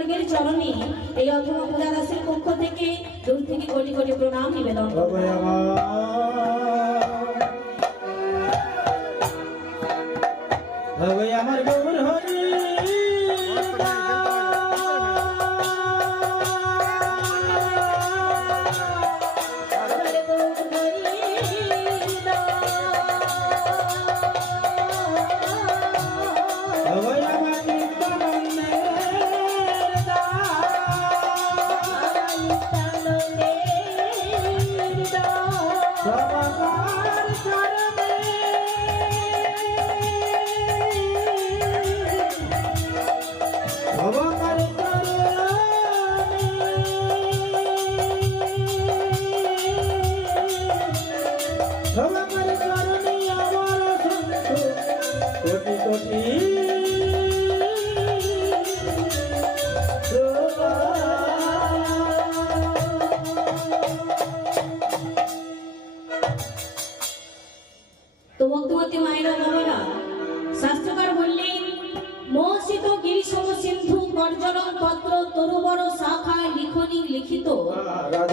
বর্গের চরণে এই অধম পূজা দাসের পক্ষ থেকে দূর থেকে কোটি কোটি প্রণাম নিবেদন আমার গৌর হরি। কোটি কোটি তো ভক্তবতী মায়েরা বাবারা শাস্ত্রকার বললেন মহসিত গিরিশম সিন্ধু গর্জরম পত্র তরুবর শাখা লিখনি লিখিত।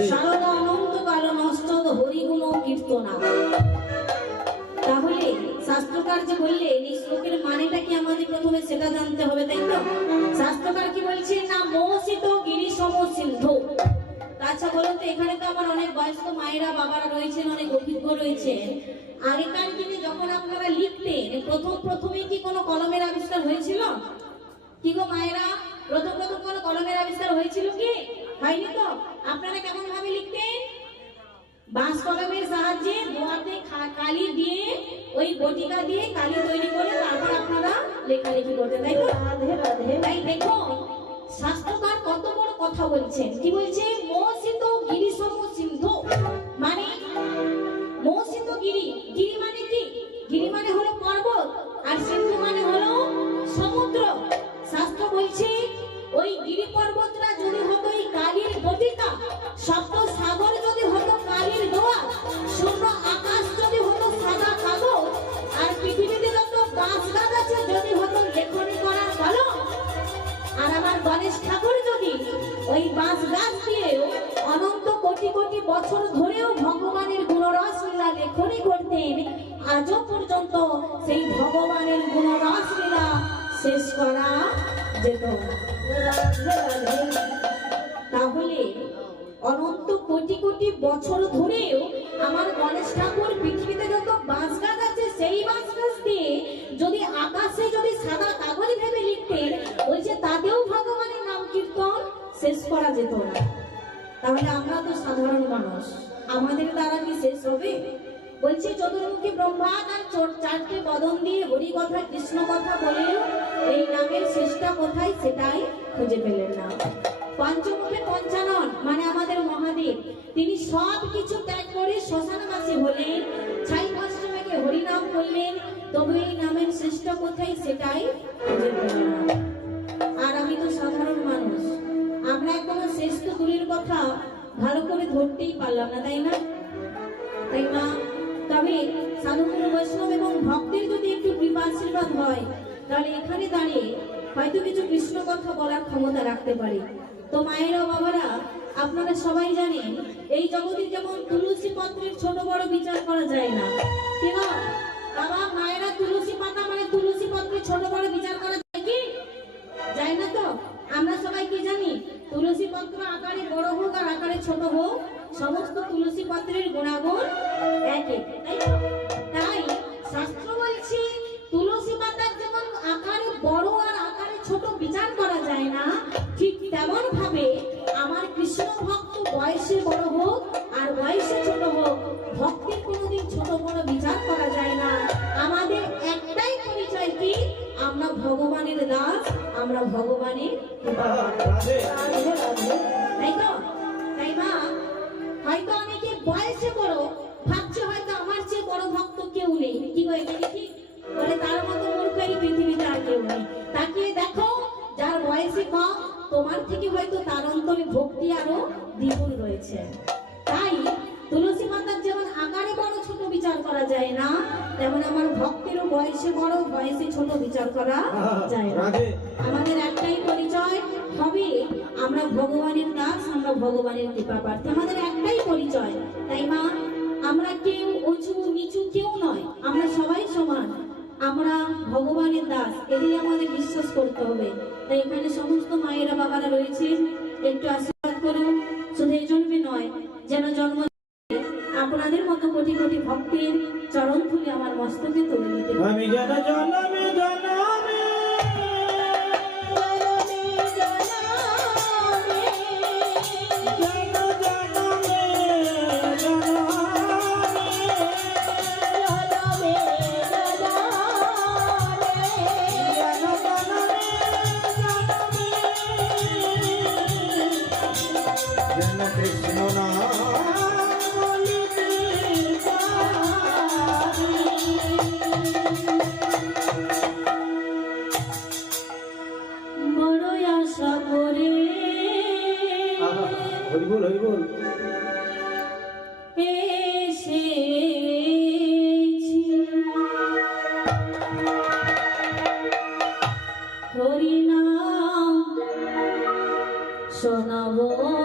সারদা অনন্ত কারণ অষ্টদ হরিগুণ কীর্তনা। শাস্ত্রকার যে বললেন এই শ্লোকের মানেটা কি আমাদের প্রথমে সেটা জানতে হবে, তাই তো? শাস্ত্রকার কি বলছে? না মহসিত গিরিশম সিন্ধু। আচ্ছা বলুন তো, এখানে তো আমার অনেক বয়স্ক মায়েরা, বাবারা রয়েছেন, অনেক অভিজ্ঞ রয়েছেন। আগেকার দিনে যখন আপনারা লিখতেন, প্রথম প্রথমে কি কোনো কলমের আবিষ্কার হয়েছিল? কি গো মায়েরা? প্রথম প্রথম কোনো কলমের আবিষ্কার হয়েছিল কি? হয়নি তো? আপনারা কেমন বাঁশ কলমের সাহায্যে ধোয়াতে কালি দিয়ে ওই বটিকা দিয়ে কালি তৈরি করে তারপর আপনারা লেখালেখি করতে তাই তো? তাই দেখো শাস্ত্রকার কত বড় কথা বলছেন। কি বলছে গণেশ ঠাকুর যদি ওই বাঁশ গাছ দিয়েও অনন্ত কোটি কোটি বছর ধরেও ভগবানের গুণরস লীলা লেখনি করতেন, আজও পর্যন্ত সেই ভগবানের গুণরস লীলা শেষ করা যেত। তাহলে অনন্ত কোটি কোটি বছর ধরেও আমার গণেশ ঠাকুর পৃথিবীতে যত বাঁশ গাছ আছে, সেই বাঁশ গাছ দিয়ে যদি আকাশে যদি সাদা কাগজ ভেবে লিখতেন শেষ করা যেত না। তাহলে আমরা তো সাধারণ মানুষ। আমাদের দ্বারা কি শেষ হবে? বলছে, চতুর্মুখী ব্রহ্মা তার চোর- চারটে বদন দিয়ে হরি কথা কৃষ্ণ কথা বলেও এই নামের শেষটা কোথায় সেটাই খুঁজে পেলেন না। পঞ্চমুখে পঞ্চানন মানে আমাদের মহাদেব। তিনি সব কিছু ত্যাগ করে শ্মশানবাসী হলেন, ছাই কষ্ট মেঘে হরিনাম করলেন, তবে এই নামের শ্রেষ্ঠ কোথায় সেটাই খুঁজে পেলেন না। আর আমি তো সাধারণ মানুষ। আমরা এখনও শ্রেষ্ঠ দূরের কথা ভালো করে ধরতেই পারলাম না, তাই না? তাই না? তবে সাধুগুরু বৈষ্ণব এবং ভক্তের যদি একটু কৃপা আশীর্বাদ হয়, তাহলে এখানে দাঁড়িয়ে হয়তো কিছু কৃষ্ণ কথা বলার ক্ষমতা রাখতে পারে। তো মায়েরা বাবারা, আপনারা সবাই জানেন, এই জগতে যেমন তুলসী পত্রের ছোট বড় বিচার করা যায় না। সমস্ত তুলসী পত্রের গুণাগুণ একই তাই? তাই শাস্ত্র বলছে তুলসী পাতার যেমন আকারে বড় আর আকারে ছোট বিচার করা যায় না ঠিক তেমন ভাবে আমার কৃষ্ণ ভক্ত বয়সে বড় হোক আর বয়সে ছোট হোক ভক্তের কোনোদিন ছোট বড় বিচার করা যায় না। আমাদের একটাই পরিচয় কি? আমরা ভগবানের দাস আমরা ভগবানের হয়তো অনেকে বয়সে বড় ভাবছে হয়তো আমার চেয়ে বড় ভক্ত কেউ নেই। কি করে দেখি বলে তার মতো মূর্খ এই পৃথিবীতে আর কেউ নেই। তাকিয়ে দেখো যার বয়সে কম তোমার থেকে হয়তো তার অন্তরে ভক্তি আরও দ্বিগুণ রয়েছে। তাই তুলসী মাতার যেমন আকারে বড় ছোট বিচার করা যায় না তেমন আমার ভক্তেরও বয়সে বড় বয়সে ছোট বিচার করা যায় না। আমাদের একটাই পরিচয় হবে আমরা ভগবানের দাস আমরা ভগবানের কৃপা প্রার্থী আমাদের একটাই পরিচয়। তাই মা, আমরা কেউ উঁচু, নিচু কেউ নয়, আমরা সবাই সমান। আমরা ভগবানের দাস, এটাই আমাদের বিশ্বাস করতে হবে। তাই এখানে সমস্ত মায়েরা বাবারা রয়েছেন, একটু আশীর্বাদ করুন। শুধু এই জন্মে নয়, যেন জন্ম আপনাদের মতো কোটি কোটি ভক্তের চরণ ধুলে আমার মস্তকে তুলে নিতে আমি যেন জনমে হরিবল হরিবল। হরিনা শোনাবো।